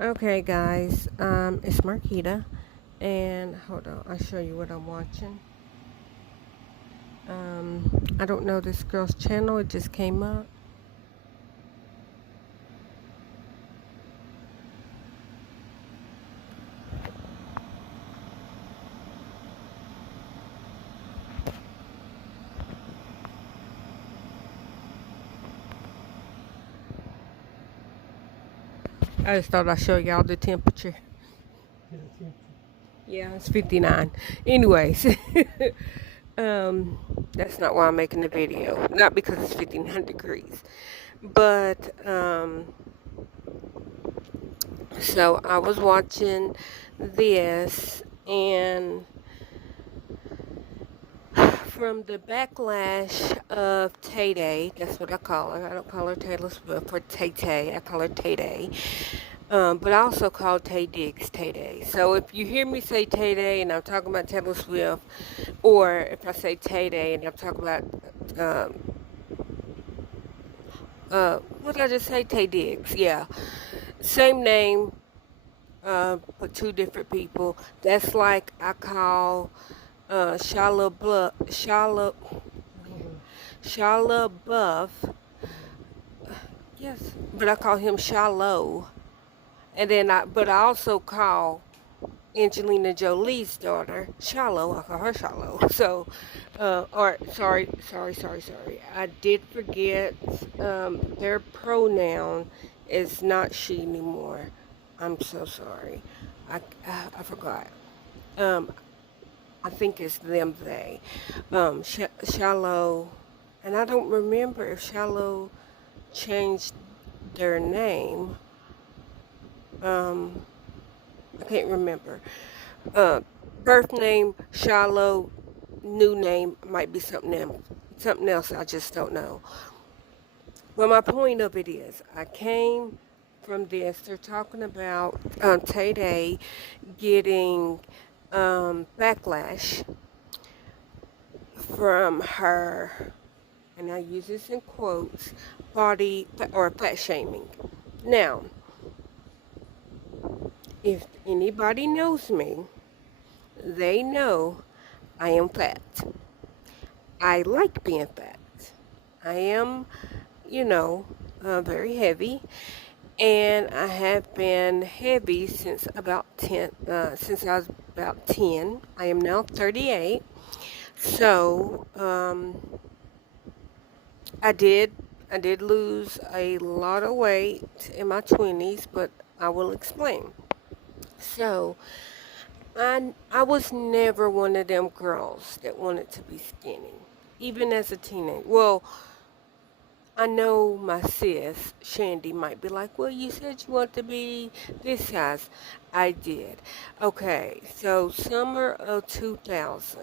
Okay, guys, it's Marquita, and hold on, I'll show you what I'm watching. I don't know this girl's channel, it just came up. I just thought I'd show y'all the temperature. Yeah, it's 59. Anyways, um, that's not why I'm making the video. Not because it's 1500 degrees, but so I was watching this and from the backlash of Tay Day, that's what I call her. I don't call her Taylor Swift or Tay Tay. I call her Tay Day. But I also call Tay Diggs Tay Day. So if you hear me say Tay Day and I'm talking about Taylor Swift, or if I say Tay Day and I'm talking about, um, what did I just say? Tay Diggs. Yeah. Same name, but two different people. That's like I call Shia Buff. Yes, but I call him Shallow. And then but I also call Angelina Jolie's daughter Shallow. I call her Shallow. So, or sorry. I did forget their pronoun is not she anymore. I'm so sorry. I forgot. Um, I think it's them, they. Shallow, and I don't remember if Shallow changed their name. Um, I can't remember. Uh, Birth name Shallow, new name might be something else. Something else I just don't know. Well, my point of it is, I came from this. They're talking about Tay Day getting backlash from her, and I use this in quotes, body or fat shaming. Now, if anybody knows me, they know I am fat. I like being fat. I am, you know, very heavy, and I have been heavy since about 10, since I was about 10. I am now 38. So, I did I did lose a lot of weight in my 20s, but I will explain. So, I was never one of them girls that wanted to be skinny, even as a teenager. Well, I know my sis, Shandy, might be like, well, you said you want to be this size. I did. Okay, so summer of 2000,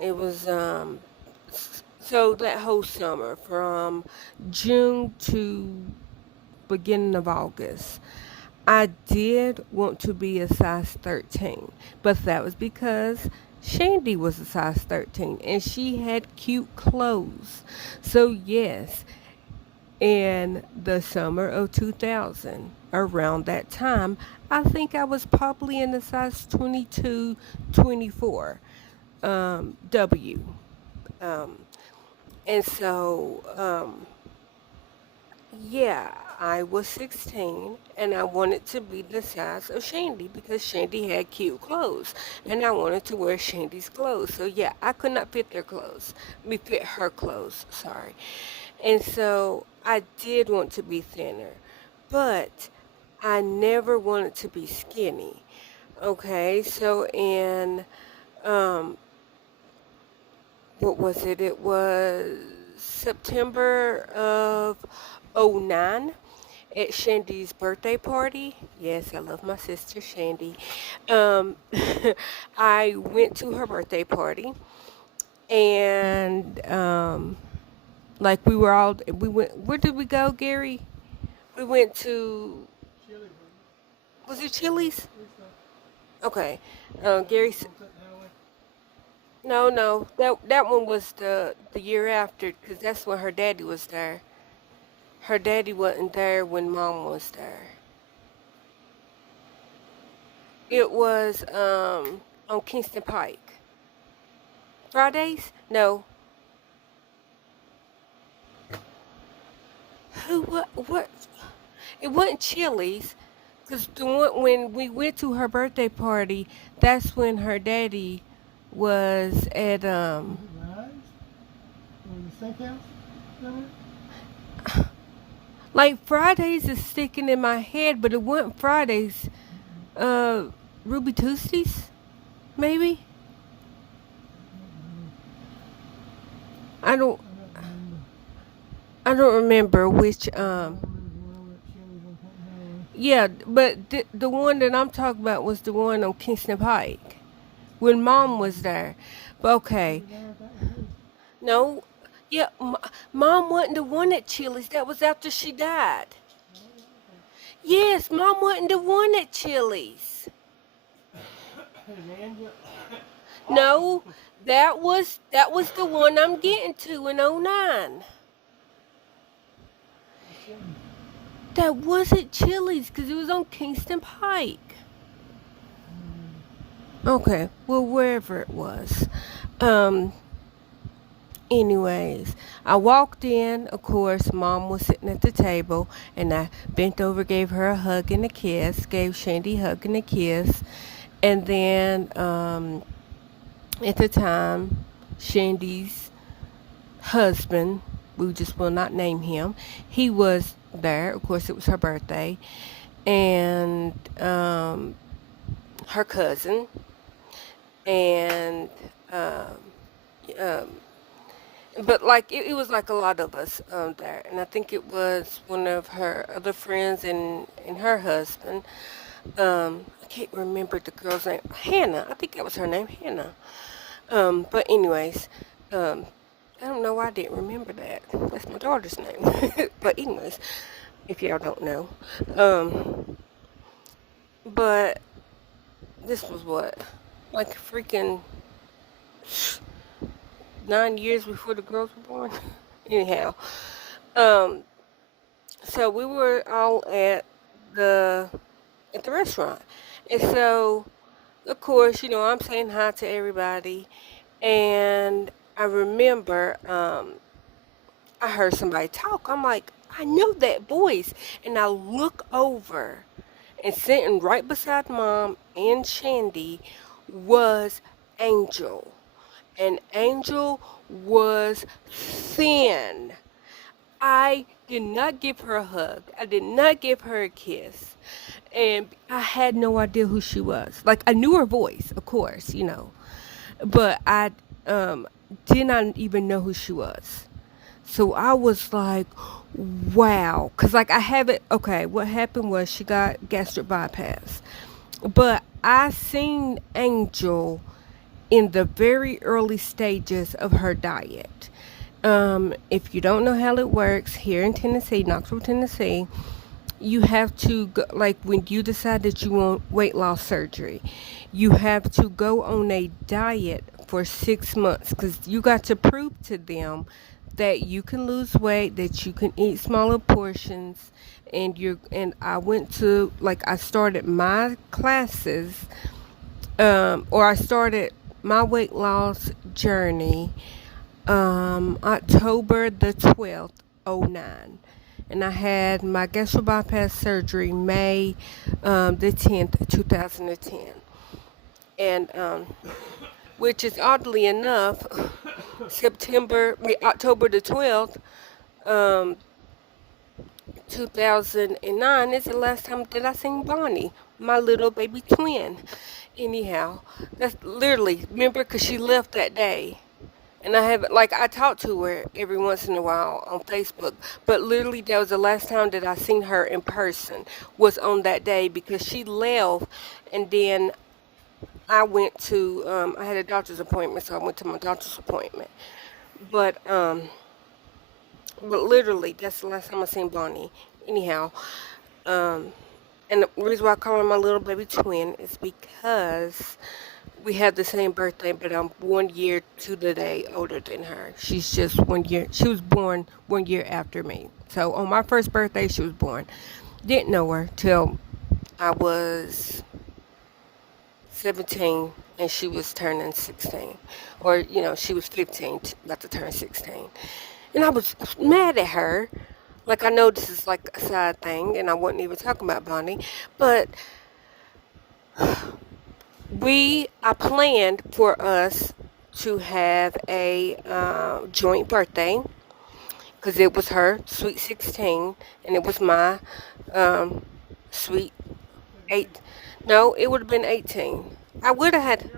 it was, so that whole summer from June to beginning of August, I did want to be a size 13, but that was because Shandy was a size 13 and she had cute clothes. So, yes, in the summer of 2000, around that time, I think I was probably in the size 22, 24 W. Um, and so, yeah, I was 16 and I wanted to be the size of Shandy because Shandy had cute clothes and I wanted to wear Shandy's clothes. So yeah, I could not fit their clothes. Me fit her clothes, sorry. And so I did want to be thinner, but I never wanted to be skinny. Okay, so in um what was it? It was September of '09 at Shandy's birthday party. Yes, I love my sister Shandy. Um, I went to her birthday party and like we went, where did we go, Gary? We went to, was it Chili's? Okay. Gary, no, that one was the year after, because that's when her daddy was there. Her daddy wasn't there when mom was there. It was on Kingston Pike. Fridays? No. Who? What? What? It wasn't Chili's, cause the one when we went to her birthday party, that's when her daddy was at Was it Rise? Or the steakhouse? Remember? like Fridays is sticking in my head, but it wasn't Fridays. Uh, Ruby Tuesdays, maybe. I don't. I don't remember. I don't remember which. All there's one at Chili's on Clinton Highway. Yeah, but the one that I'm talking about was the one on Kingston Pike when Mom was there. But Maybe okay, that was his. no, yeah, Mom wasn't the one at Chili's. That was after she died. Yes, Mom wasn't the one at Chili's. His Angel. No, that was the one I'm getting to in '09. That wasn't Chili's because it was on Kingston Pike. Okay, well wherever it was. Um, Anyways, I walked in. Of course, Mom was sitting at the table, and I bent over, gave her a hug and a kiss, gave Shandy a hug and a kiss, and then at the time, Shandy's husband, we just will not name him, he was there. Of course, it was her birthday, and her cousin, and um, um, but like it was like a lot of us there, and I think it was one of her other friends and her husband. I can't remember the girl's name. Hannah, I think that was her name, Hannah. But anyways, um, I don't know why I didn't remember that. That's my daughter's name. But anyways, if y'all don't know, but this was what, like freaking 9 years before the girls were born. Anyhow, um, so we were all the at the restaurant, and so of course, I'm saying hi to everybody, and I remember I heard somebody talk. I'm like, I know that voice, and I look over, and sitting right beside Mom and Shandy was Angel. And Angel was thin. I did not give her a hug. I did not give her a kiss. And I had no idea who she was. Like, I knew her voice, of course, but I um, did not even know who she was. So I was like, wow. Because, like, I haven't, okay, what happened was she got gastric bypass. But I seen Angel in the very early stages of her diet. If you don't know how it works, here in Tennessee, Knoxville, Tennessee, you have to go, like when you decide that you want weight loss surgery, you have to go on a diet for 6 months because you got to prove to them that you can lose weight, that you can eat smaller portions, and I went to, like, I started my classes, or I started my weight loss journey October the 12th, '09. And I had my gastric bypass surgery May the 10th, 2010. And which is oddly enough, October the 12th, um, 2009 is the last time that I seen Bonnie, my little baby twin. Anyhow, that's literally, remember, because she left that day. And I haven't, like, I talk to her every once in a while on Facebook, but literally that was the last time that I seen her in person, was on that day, because she left, and then I went to, I had a doctor's appointment, so I went to my doctor's appointment. But, but literally, that's the last time I seen Bonnie. Anyhow, um, and the reason why I call her my little baby twin is because we have the same birthday, but I'm 1 year to the day older than her. She's just 1 year. She was born 1 year after me. So on my first birthday, she was born. Didn't know her till I was 17, and she was turning 16. Or, you know, she was 15, about to turn 16. And I was mad at her. Like, I know this is like a side thing, and I wasn't even talking about Bonnie, but I planned for us to have a joint birthday because it was her sweet 16 and it was my um, sweet 8. No, it would have been 18. I would have had.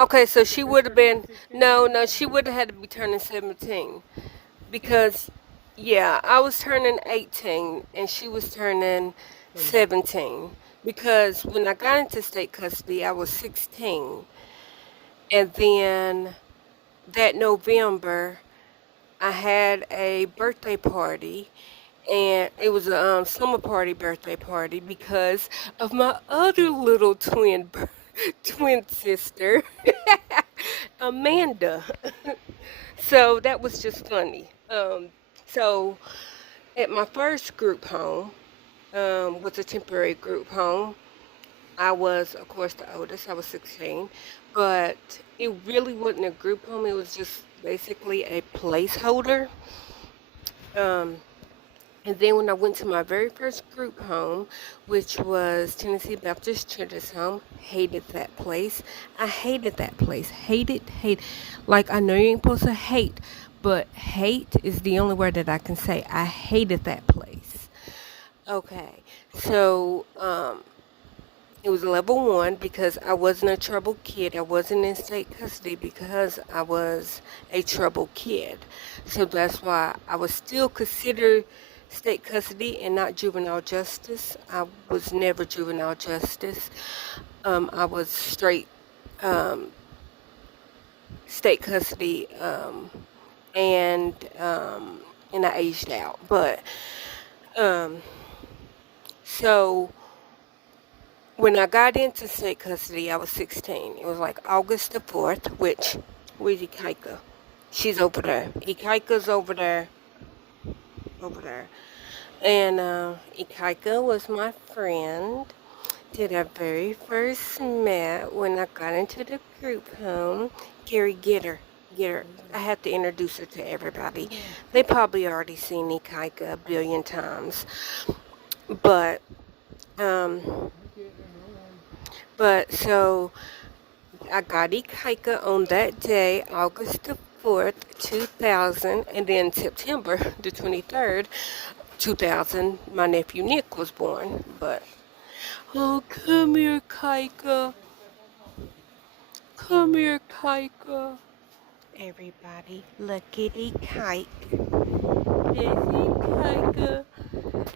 Okay, so she would have been. No, she would have had to be turning 17 because, yeah, I was turning 18 and she was turning 17 because when I got into state custody, I was 16. And then that November, I had a birthday party, and it was a summer party birthday party because of my other little twin sister, Amanda. So that was just funny. So at my first group home, was a temporary group home. I was, of course, the oldest. I was 16, but it really wasn't a group home. It was just basically a placeholder. Um, and then when I went to my very first group home, which was Tennessee Baptist Children's Home, hated that place. I hated that place. Hate. Like, I know you ain't supposed to hate, but hate is the only word that I can say. I hated that place. Okay, so, it was level 1 because I wasn't a troubled kid. I wasn't in state custody because I was a troubled kid. So that's why I was still considered state custody and not juvenile justice. I was never juvenile justice. I was straight state custody, and I aged out. But um, so when I got into state custody, I was 16. It was like August the 4th, which, where's Ikaika? She's over there. Ikaika's over there. Over there. And Ikaika was my friend that I very first met when I got into the group home. Carrie, get her. Get her. I have to introduce her to everybody. They probably already seen Ikaika a billion times. But, so I got Ikaika on that day, August the 4th, 2000, and then September the 23rd, 2000, my nephew Nick was born. But, oh, come here, Kaika. Come here, Kaika. Everybody, look at Ikaika. There's Ikaika.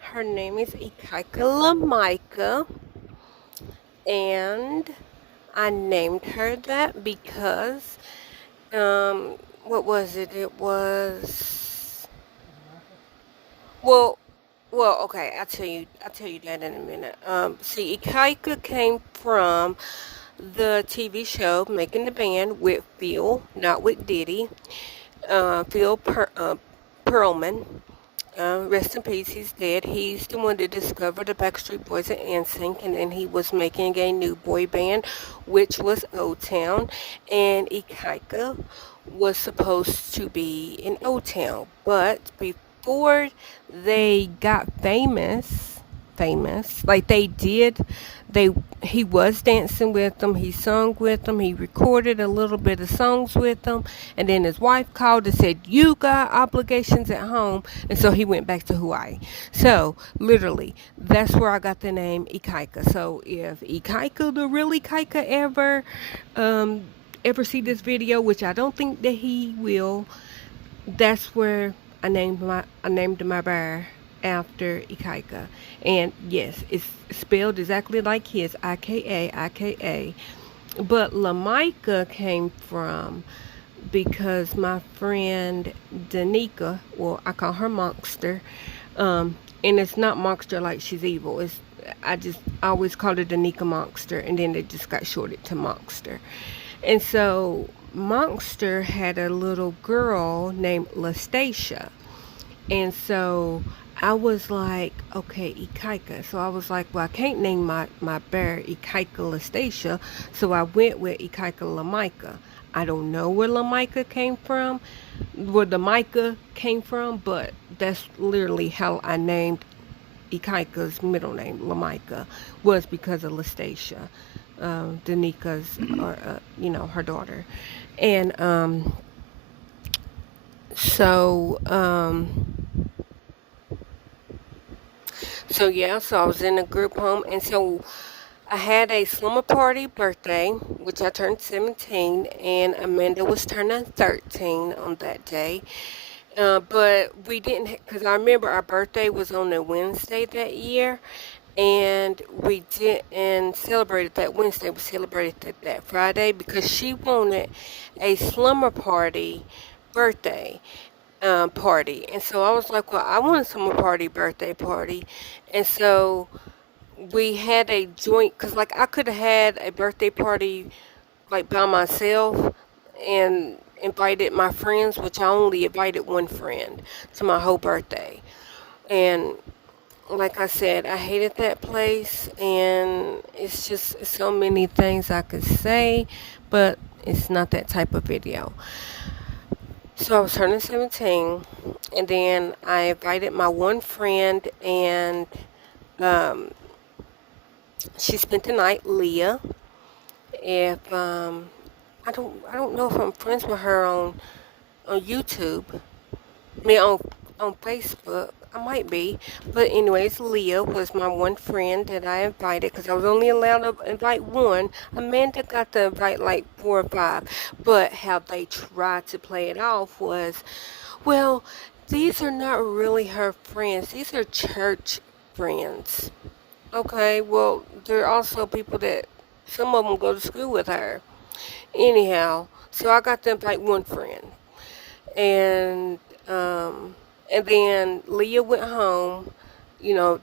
Her name is Ikaika Lamaika, and I named her that because, what was it? It was, well, okay, I'll tell you that in a minute. See, Ikaika came from the TV show Making the Band with Phil, not with Diddy. Phil Pearlman. Rest in peace, he's dead. He's the one that discovered the Backstreet Boys and NSYNC, and then he was making a new boy band, which was O-Town, and Ikaika was supposed to be in O-Town, but before they got famous, like they did, he was dancing with them, he sung with them, he recorded a little bit of songs with them, and then his wife called and said, you got obligations at home, and so he went back to Hawaii. So literally, that's where I got the name Ikaika. So if Ikaika, the real Ikaika, ever see this video, which I don't think that he will, that's where I named my bear after Ikaika. And yes, it's spelled exactly like his, Ika. But Lamaika came from because my friend Danica, well, I call her Monster, and it's not Monster like she's evil. I always called her Danica Monster, and then it just got shorted to Monster. And so Monster had a little girl named Lastacia. And so I was like, okay, Ikaika. So I was like, well, I can't name my bear Ikaika Lustatia. So I went with Ikaika Lamaika. I don't know where Lamaika came from, where the Micah came from, but that's literally how I named Ikaika's middle name, Lamaika, was because of Lustatia, Danika's, or her daughter. And so so yeah, so I was in a group home, and so I had a slumber party birthday, which I turned 17, and Amanda was turning 13 on that day. But we didn't, because I remember our birthday was on a Wednesday that year, and we didn't celebrate it that Wednesday. We celebrated it that Friday because she wanted a slumber party birthday party. And so I was like, well, I want a slumber party birthday party. And so we had a joint, because like I could have had a birthday party like by myself and invited my friends, which I only invited one friend to my whole birthday. And like I said, I hated that place, and it's just so many things I could say, but it's not that type of video. So I was turning 17, and then I invited my one friend, and um, she spent the night, Leah. If I don't know if I'm friends with her on YouTube. I mean on Facebook. I might be. But anyways, Leah was my one friend that I invited because I was only allowed to invite one. Amanda got to invite like 4 or 5. But how they tried to play it off was, well, these are not really her friends. These are church friends. Okay, well, there are also people that some of them go to school with her. Anyhow, so I got to invite one friend, and um, and then Leah went home. You know,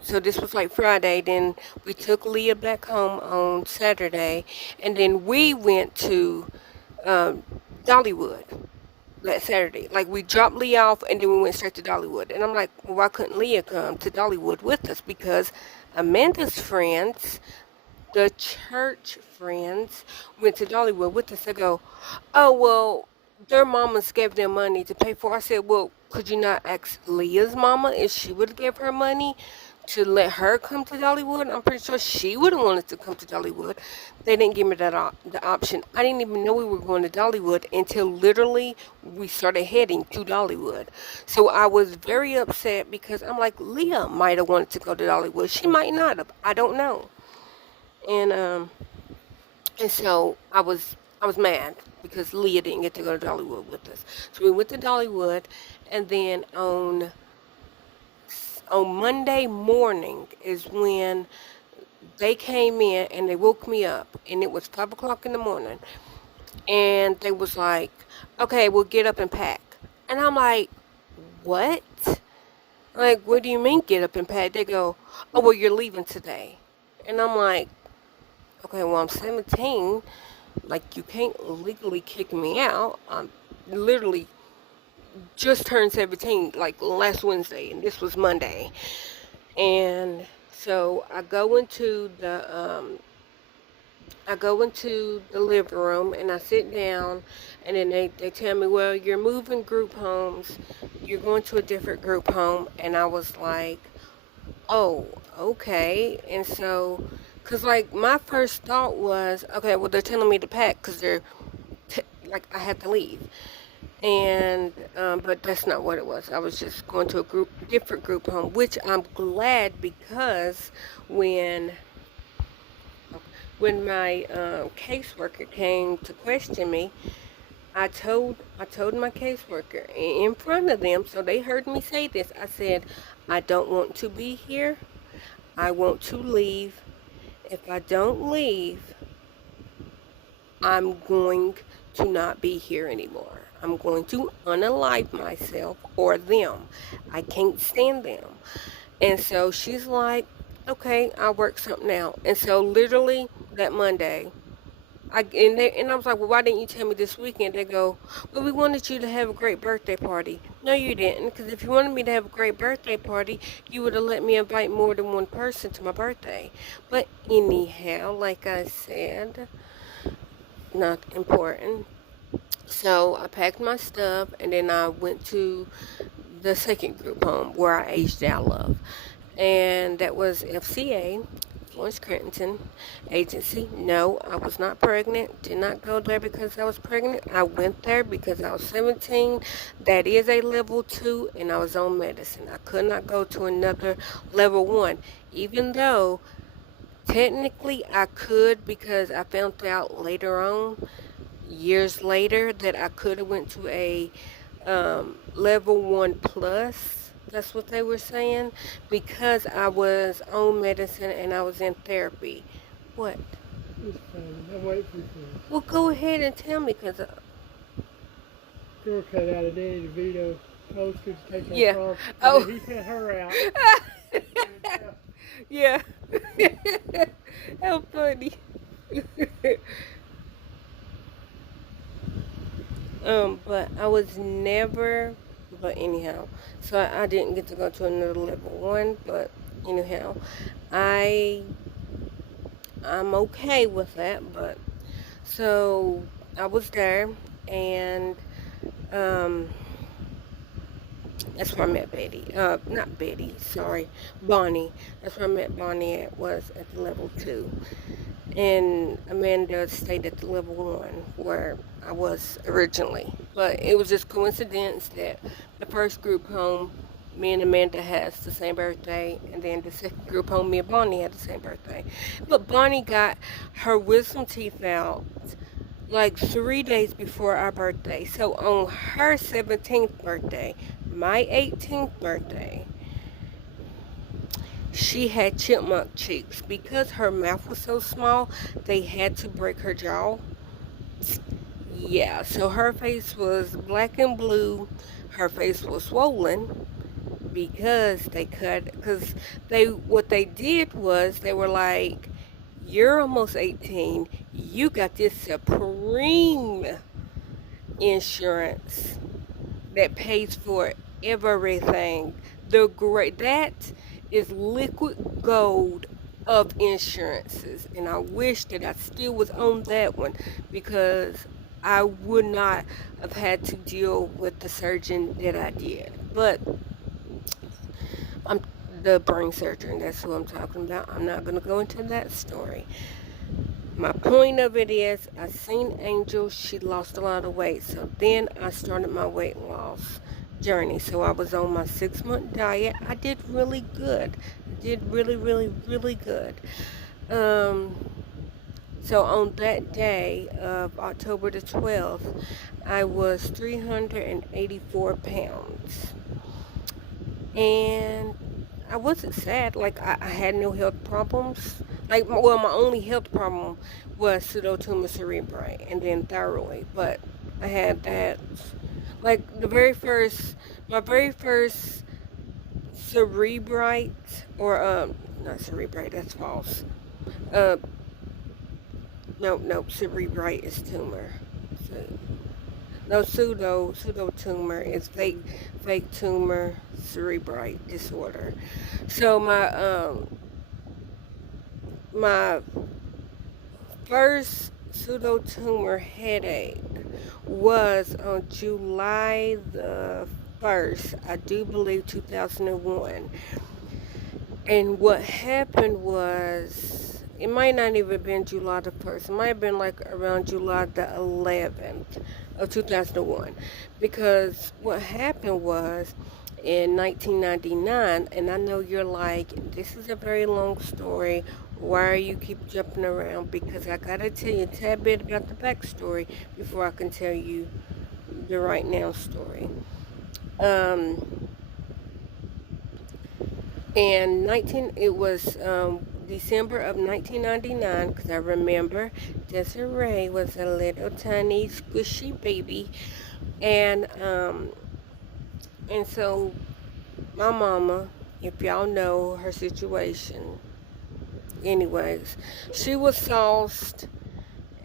so this was like Friday. Then we took Leah back home on Saturday, and then we went to um, Dollywood that Saturday. Like we dropped Leah off, and then we went straight to Dollywood. And I'm like, well, why couldn't Leah come to Dollywood with us? Because Amanda's friends, the church friends, went to Dollywood with us. I go, oh, well, their mamas gave them money to pay for. I said, well, could you not ask Leah's mama if she would give her money to let her come to Dollywood? I'm pretty sure she would have wanted to come to Dollywood. They didn't give me the option. I didn't even know we were going to Dollywood until literally we started heading to Dollywood. So I was very upset because I'm like, Leah might have wanted to go to Dollywood. She might not have. I don't know. And so I was mad because Leah didn't get to go to Dollywood with us. So we went to Dollywood, and then on Monday morning is when they came in and they woke me up, and it was 5 o'clock in the morning, and they was like, "Okay, we'll get up and pack." And I'm like, "What? Like, what do you mean get up and pack?" They go, "Oh, well, you're leaving today." And I'm like, "Okay, well, I'm 17. Like, you can't legally kick me out. I'm literally just turned 17, like, last Wednesday, and this was Monday." And so I go into the living room, and I sit down, and then they tell me, well, you're moving group homes. You're going to a different group home. And I was like, oh, okay. And so, because, like, my first thought was, okay, well, they're telling me to pack because like, I had to leave. And, but that's not what it was. I was just going to a different group home, which I'm glad because when my caseworker came to question me, I told my caseworker in front of them, so they heard me say this. I said, I don't want to be here. I want to leave. If I don't leave, I'm going to not be here anymore. I'm going to unalive myself or them. I can't stand them. And so she's like, okay, I'll work something out. And so literally that Monday, I was like, well, why didn't you tell me this weekend? They go, well, we wanted you to have a great birthday party. No, you didn't, because if you wanted me to have a great birthday party, you would have let me invite more than one person to my birthday. But anyhow, like I said, not important. So I packed my stuff, and then I went to the second group home where I aged out of, and that was FCA, Florence Crittenton Agency. No, I was not pregnant. Did not go there because I was pregnant. I went there because I was 17. That is a level 2, and I was on medicine. I could not go to another level 1, even though technically I could, because I found out later on, years later, that I could have went to a level 1 plus. That's what they were saying, because I was on medicine and I was in therapy. What? It's funny. I'm waiting for you. Well, go ahead and tell me, because Girl cut out of Danny DeVito. Post to take her Yeah. car. Oh. He cut her out. yeah. How funny. But I was never, but anyhow, so I didn't get to go to another level 1, but anyhow, I'm okay with that. But so I was there, and that's where I met Betty. Not Betty, sorry, Bonnie. That's where I met Bonnie was at the level 2. And Amanda stayed at the level 1 where I was originally. But it was just coincidence that the first group home, me and Amanda has the same birthday, and then the second group home, me and Bonnie had the same birthday. But Bonnie got her wisdom teeth out like 3 days before our birthday. So on her 17th birthday, my 18th birthday, she had chipmunk cheeks. Because her mouth was so small, they had to break her jaw. Yeah, so her face was black and blue. Her face was swollen because what they did was they were like, you're almost 18. You got this supreme insurance that pays for everything. That is liquid gold of insurances, and I wish that I still was on that one, because I would not have had to deal with the surgeon that I did. But I'm the brain surgeon, that's who I'm talking about. I'm not going to go into that story. My point of it is, I seen Angel. She lost a lot of weight, so then I started my weight loss journey. So I was on my 6-month diet. I did really good. I did really, really, really good. So on that day of October the 12th, I was 384 pounds. And I wasn't sad. Like, I had no health problems. Like, well, my only health problem was pseudotumor cerebri and then thyroid. But I had that. Like, my very first cerebrite, or, not cerebrite, that's false. No, cerebrite is tumor. No, pseudo-tumor is fake tumor cerebrite disorder. So my first pseudo-tumor headache was on July the 1st, I do believe 2001. And what happened was, it might not even been July the 1st. It might have been like around July the 11th of 2001. Because what happened was, in 1999, and I know you're like, this is a very long story. Why are you keep jumping around? Because I gotta tell you a tad bit about the backstory before I can tell you the right now story. It was December of 1999, because I remember Desiree was a little tiny squishy baby, and so my mama, if y'all know her situation, anyways, she was sauced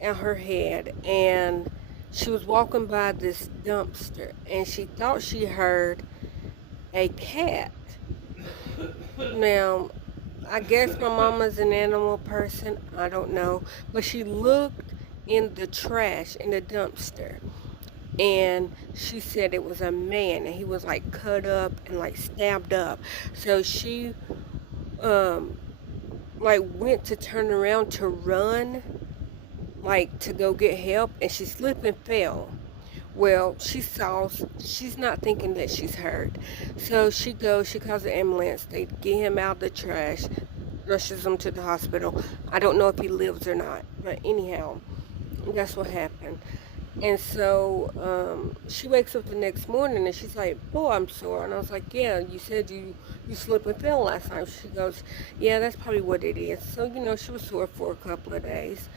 at her head, and she was walking by this dumpster, and she thought she heard a cat. Now, I guess my mama's an animal person. I don't know. But she looked in the trash in the dumpster, and she said it was a man, and he was like cut up and like stabbed up. So she um like went to turn around to run, like to go get help, and she slipped and fell. Well, she's not thinking that she's hurt. So she goes, she calls the ambulance. They get him out of the trash, rushes him to the hospital. I don't know if he lives or not, but anyhow, that's what happened. And so she wakes up the next morning and she's like, "Oh, I'm sore." And I was like, "Yeah, you said you slipped and fell last night." She goes, "Yeah, that's probably what it is." So, she was sore for a couple of days.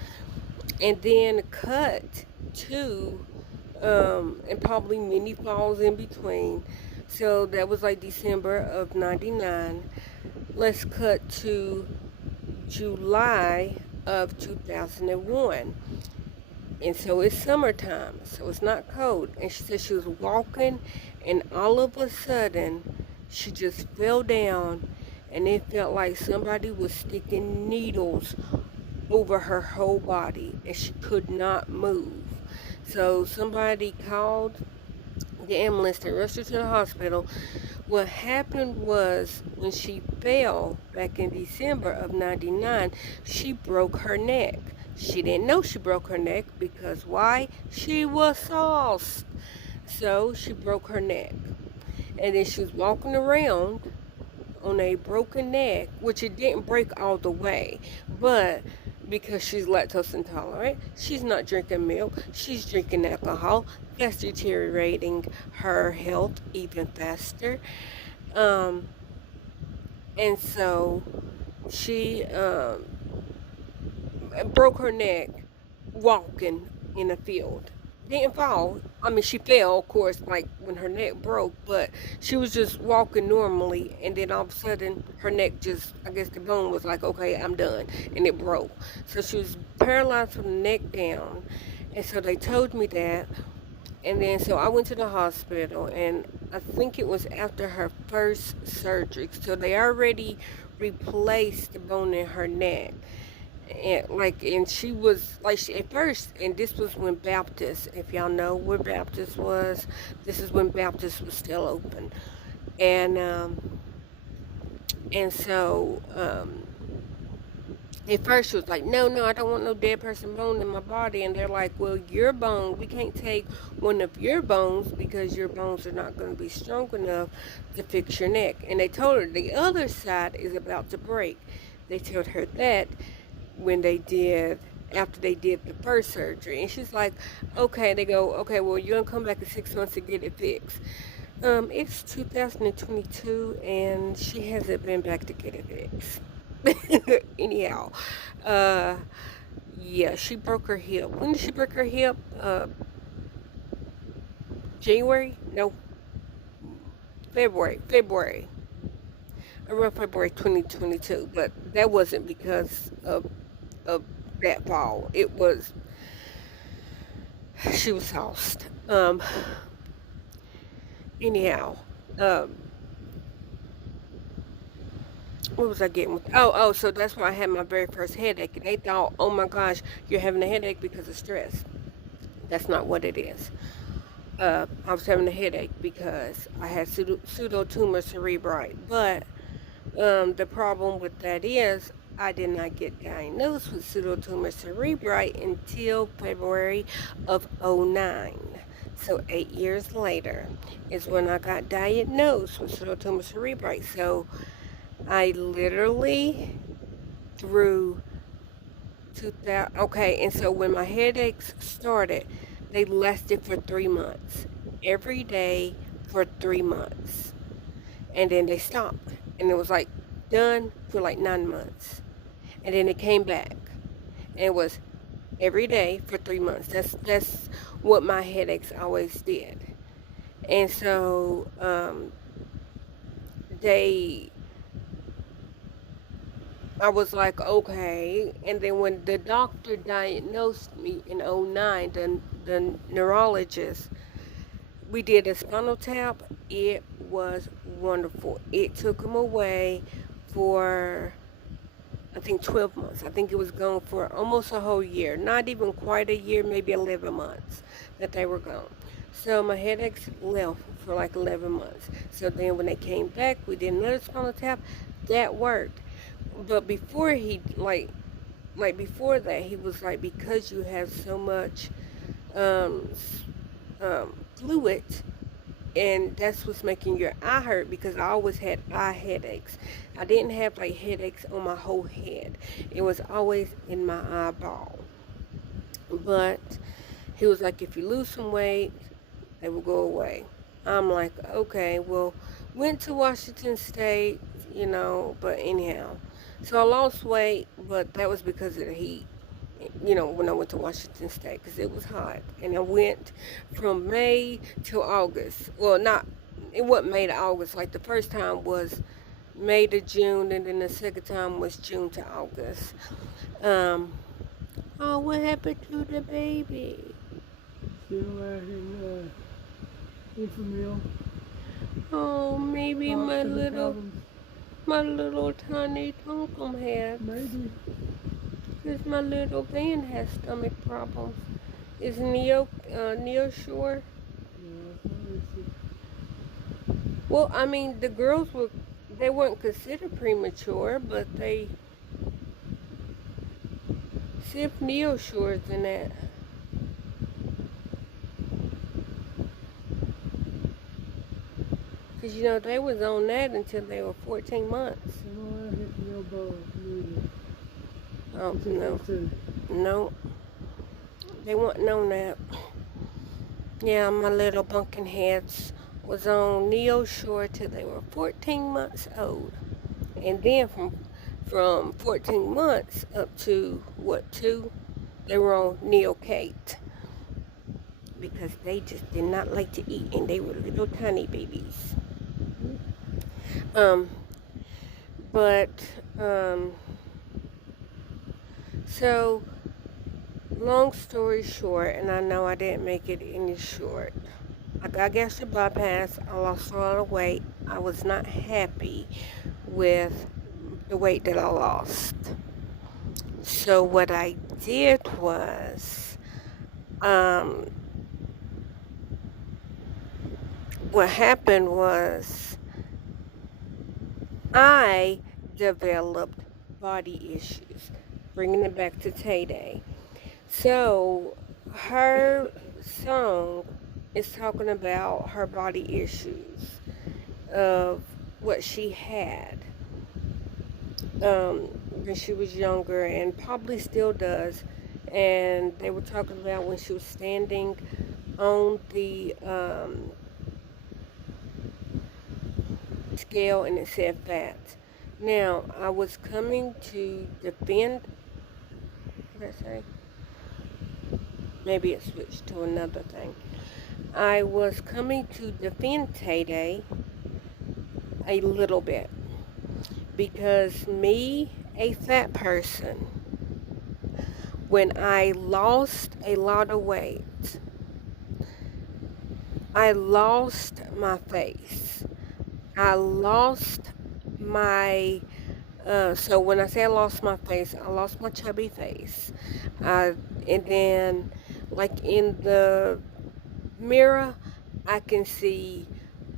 And then cut to and probably many falls in between. So that was like December of 99. Let's cut to July of 2001. And so it's summertime, so it's not cold. And she said she was walking, and all of a sudden, she just fell down, and it felt like somebody was sticking needles over her whole body, and she could not move. So somebody called the ambulance to rush her to the hospital. What happened was when she fell back in December of 99, she broke her neck. She didn't know she broke her neck because why? She was sauced. So she broke her neck. And then she was walking around on a broken neck, which it didn't break all the way, but because she's lactose intolerant, she's not drinking milk, she's drinking alcohol. That's deteriorating her health even faster. Um, and so she broke her neck walking in a field. Didn't fall. I mean, she fell, of course, like when her neck broke, but she was just walking normally, and then all of a sudden, her neck just, I guess the bone was like, okay, I'm done, and it broke. So she was paralyzed from the neck down, and so they told me that, and then so I went to the hospital, and I think it was after her first surgery, so they already replaced the bone in her neck. And she was like at first, and this was when Baptist, if y'all know where Baptist was, this is when Baptist was still open. And at first she was like, no, I don't want no dead person bone in my body. And they're like, well, your bone, we can't take one of your bones because your bones are not going to be strong enough to fix your neck. And they told her the other side is about to break. They told her that after they did the first surgery. And she's like, okay. They go, okay, well, you're going to come back in 6 months to get it fixed. It's 2022, and she hasn't been back to get it fixed. Anyhow, yeah, she broke her hip. When did she break her hip? January? No, February. Around February 2022, but that wasn't because of that fall. It was, she was sauced. Anyhow, what was I getting with? So that's why I had my very first headache, and they thought, oh my gosh, you're having a headache because of stress. That's not what it is. I was having a headache because I had pseudotumor cerebri, but the problem with that is I did not get diagnosed with pseudotumor cerebri until February of '09. So 8 years later is when I got diagnosed with pseudotumor cerebri. So I literally through 2000. Okay, and so when my headaches started, they lasted for 3 months, every day for 3 months, and then they stopped, and it was like done for like 9 months. And then it came back, and it was every day for 3 months. That's what my headaches always did. And so they I was like, okay. And then when the doctor diagnosed me in '09, the neurologist, we did a spinal tap. It was wonderful. It took him away for, I think, 12 months. I think it was gone for almost a whole year. Not even quite a year, maybe 11 months that they were gone. So my headaches left for like 11 months. So then when they came back, we did another spinal tap. That worked. But before he, before that, he was like, because you have so much um, fluid, and that's what's making your eye hurt, because I always had eye headaches. I didn't have like headaches on my whole head. It was always in my eyeball. But he was like, if you lose some weight, they will go away. I'm like, okay, well, went to Washington State, but anyhow. So I lost weight, but that was because of the heat, when I went to Washington State, because it was hot. And I went from May to August. Well, it wasn't May to August. Like the first time was May to June, and then the second time was June to August. Oh, what happened to the baby? Still out in Infamil. Oh, maybe my Problems. little tiny Tonkum has. Maybe. Because my little Van has stomach problems. Is Neo sure? Well, I mean, the girls they weren't considered premature, but see if Neo sure than that. Because, they was on that until they were 14 months. Oh, no. No. They weren't on that. Yeah, my little bunking heads was on NeoSure till they were 14 months old. And then from 14 months up to, 2, they were on NeoKate. Because they just did not like to eat, and they were little tiny babies. So, long story short, and I know I didn't make it any short. I got gastric bypass. I lost a lot of weight. I was not happy with the weight that I lost. So what I did was, what happened was, I developed body issues, bringing it back to Tay Day. So her song is talking about her body issues of what she had when she was younger, and probably still does. And they were talking about when she was standing on the scale, and it said fat. Now, I was coming to defend, what did I say? Maybe it switched to another thing. I was coming to defend Tay Day a little bit, because me, a fat person, when I lost a lot of weight, I lost my face. I lost my, so when I say I lost my face, I lost my chubby face. And then, like in the mirror, I can see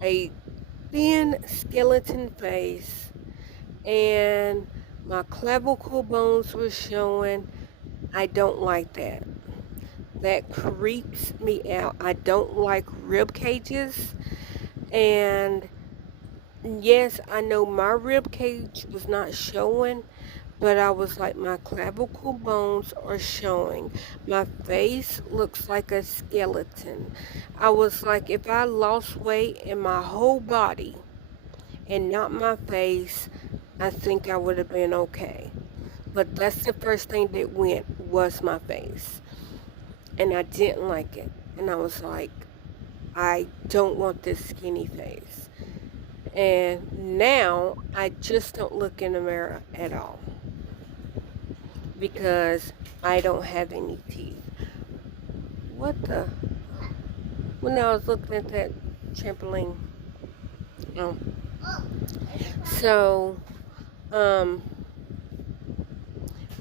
a thin skeleton face, and my clavicle bones were showing. I don't like that. That creeps me out. I don't like rib cages. And yes, I know my rib cage was not showing, but I was like, my clavicle bones are showing. My face looks like a skeleton. I was like, if I lost weight in my whole body and not my face, I think I would have been okay. But that's the first thing that went, was my face. And I didn't like it. And I was like, I don't want this skinny face. And now I just don't look in the mirror at all. because I don't have any teeth. What the? When I was looking at that trampoline. Oh. So, um,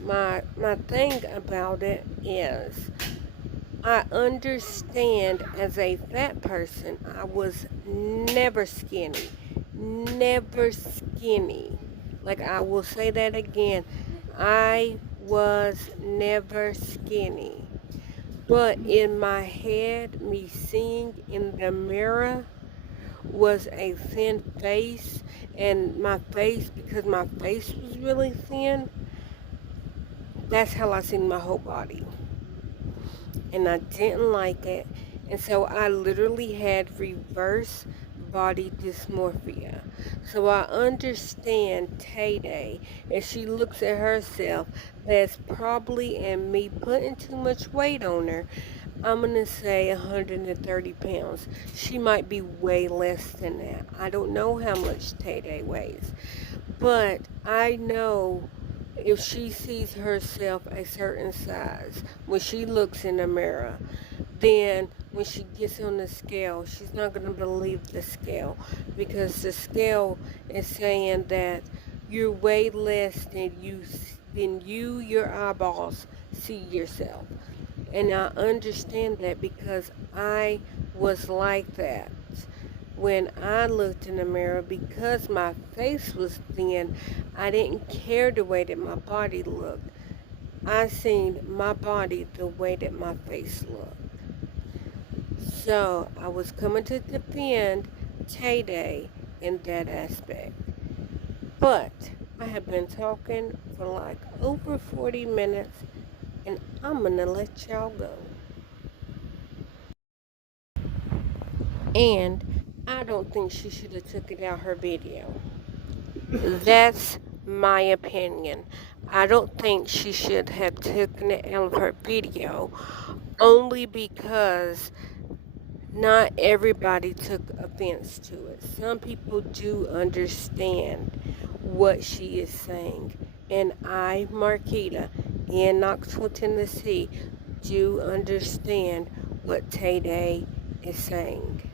my thing about it is I understand as a fat person, I was never skinny. Never skinny. Like, I will say that again. I was never skinny. But in my head, me seeing in the mirror was a thin face. And my face, because my face was really thin, that's how I seen my whole body. And I didn't like it. And so I literally had reverse body dysmorphia. So I understand Tay Day, if she looks at herself, that's probably in me putting too much weight on her. I'm going to say 130 pounds. She might be way less than that. I don't know how much Tay Day weighs. But I know if she sees herself a certain size, when she looks in the mirror, then when she gets on the scale, she's not going to believe the scale, because the scale is saying that you're way less than your eyeballs see yourself. And I understand that because I was like that. When I looked in the mirror, because my face was thin, I didn't care the way that my body looked. I seen my body the way that my face looked. So I was coming to defend Tay Day in that aspect. But I have been talking for like over 40 minutes, and I'm gonna let y'all go. And I don't think she should have took it out her video. That's my opinion. I don't think she should have taken it out of her video, only because not everybody took offense to it. Some people do understand what she is saying. And I, Marquita, in Knoxville, Tennessee, do understand what Tay Day is saying.